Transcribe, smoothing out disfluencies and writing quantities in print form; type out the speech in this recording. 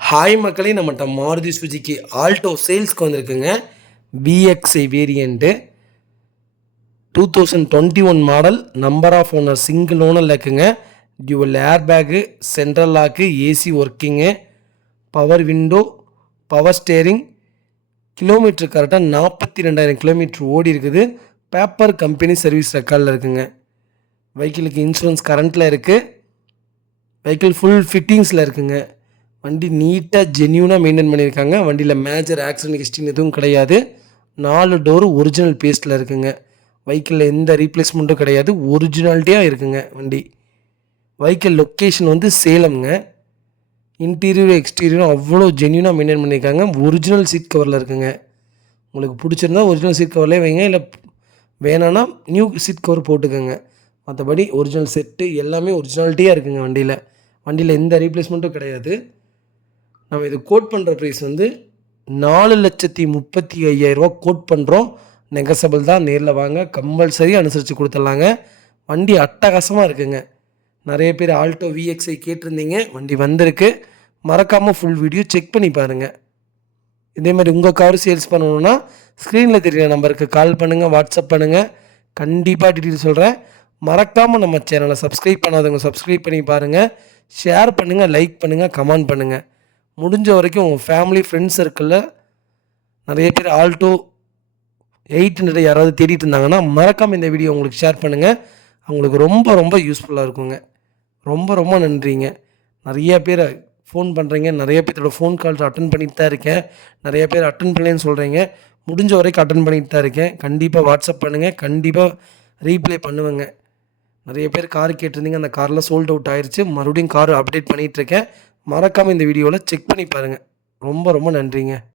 Hi மக்களே, நம்மகிட்ட Maruti சுஜுக்கி Alto சேல்ஸ்க்கு வந்திருக்குங்க. VXI variant 2021 model. Number of owner single ஓனரில் இருக்குங்க. Dual air bag, central lock, AC working, power window, power steering. Kilometre கரெக்டாக 42,000 கிலோமீட்டர் ஓடி இருக்குது. பேப்பர் கம்பெனி சர்வீஸ் ரெக்கார்டில் இருக்குங்க. வெஹிக்கிளுக்கு இன்சூரன்ஸ் கரண்ட்டில் இருக்குது. வெஹிக்கிள் ஃபுல் ஃபிட்டிங்ஸில் இருக்குங்க. வண்டி நீட்டாக ஜென்யூனாக மெயின்டைன் பண்ணியிருக்காங்க. வண்டியில் மேஜர் ஆக்சிடென்ட் ஹிஸ்ட்ரின்னு எதுவும் கிடையாது. 4 டோரு ஒரிஜினல் பேஸ்ட்டில் இருக்குங்க. வெஹிக்கிளில் எந்த ரீப்ளேஸ்மெண்ட்டும் கிடையாது. ஒரிஜினாலிட்டியாக இருக்குங்க வண்டி. வெஹிக்கிள் லொக்கேஷன் வந்து சேலம்ங்க. இன்டீரியரும் எக்ஸ்டீரியரும் அவ்வளோ ஜென்யூனாக மெயின்டைன் பண்ணியிருக்காங்க. ஒரிஜினல் சீட் கவரில் இருக்குங்க. உங்களுக்கு பிடிச்சிருந்தா ஒரிஜினல் சீட் கவர்லேயே வைங்க, இல்லை வேணான்னா நியூ சீட் கவர் போட்டுக்கோங்க. மற்றபடி ஒரிஜினல் செட்டு எல்லாமே ஒரிஜினாலிட்டியாக இருக்குங்க வண்டியில். வண்டியில் எந்த ரீப்ளேஸ்மெண்ட்டும் கிடையாது. நம்ம இது கோட் பண்ணுற ப்ரைஸ் வந்து 4,35,000 கோட் பண்ணுறோம். நெகசபிள் தான். நேரில் வாங்க, கம்பல்சரி அனுசரித்து கொடுத்துட்லாங்க. வண்டி அட்டகாசமாக இருக்குங்க. நிறைய பேர் ஆல்டோ விஎக்ஸ்ஐ கேட்டிருந்தீங்க. வண்டி வந்திருக்கு. மறக்காமல் ஃபுல் வீடியோ செக் பண்ணி பாருங்கள். இதேமாதிரி உங்கள் கார் சேல்ஸ் பண்ணணுன்னா ஸ்க்ரீனில் தெரிகிற நம்பருக்கு கால் பண்ணுங்கள், வாட்ஸ்அப் பண்ணுங்கள். கண்டிப்பாக டீட்டெயில் சொல்கிறேன். மறக்காமல் நம்ம சேனலை சப்ஸ்கிரைப் பண்ணாதவங்க சப்ஸ்கிரைப் பண்ணி பாருங்கள். ஷேர் பண்ணுங்கள், லைக் பண்ணுங்கள், கமெண்ட் பண்ணுங்கள். முடிஞ்ச வரைக்கும் உங்கள் ஃபேமிலி ஃப்ரெண்ட்ஸ் சர்க்கிளில் நிறைய பேர் ஆல்டோ 800 யாராவது தேடிட்டு இருந்தாங்கன்னா மறக்காமல் இந்த வீடியோ உங்களுக்கு ஷேர் பண்ணுங்கள். அவங்களுக்கு ரொம்ப ரொம்ப யூஸ்ஃபுல்லாக இருக்குங்க. ரொம்ப ரொம்ப நன்றிங்க. நிறைய பேர் ஃபோன் பண்ணுறீங்க. நிறைய பேரோட ஃபோன் கால்ஸ் அட்டன் பண்ணிட்டு தான் இருக்கேன். நிறைய பேர் அட்டன் பண்ணலன்னு சொல்கிறீங்க. முடிஞ்ச வரைக்கும் அட்டன் பண்ணிட்டு தான் இருக்கேன். கண்டிப்பாக வாட்ஸ்அப் பண்ணுங்கள். கண்டிப்பாக ரீப்ளே பண்ணுவேங்க. நிறைய பேர் கார் கேட்டிருந்தீங்க. அந்த கார்லாம் சோல்ட் அவுட் ஆயிடுச்சு. மறுபடியும் கார் அப்டேட் பண்ணிகிட்ருக்கேன். மறக்காமல் இந்த வீடியோவில் செக் பண்ணி பாருங்கள். ரொம்ப ரொம்ப நன்றிங்க.